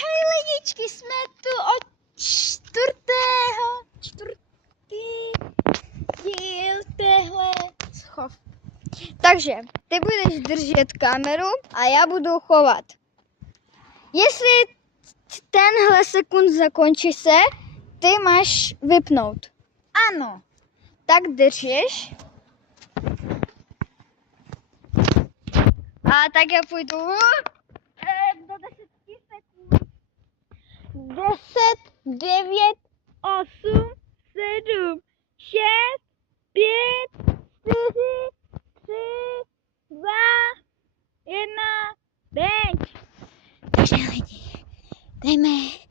hej lidičky, jsme tu od čtvrtý díl téhle schov. Takže ty budeš držet kameru a já budu chovat. Jestli tenhle sekund zakončí se, ty máš vypnout. Ano, tak držíš. A tak já půjdu do 10 sekund. 10, 9, 8, 7, 6, 5, 4, 3, 2, 1, běž. Takže lidi, jdeme.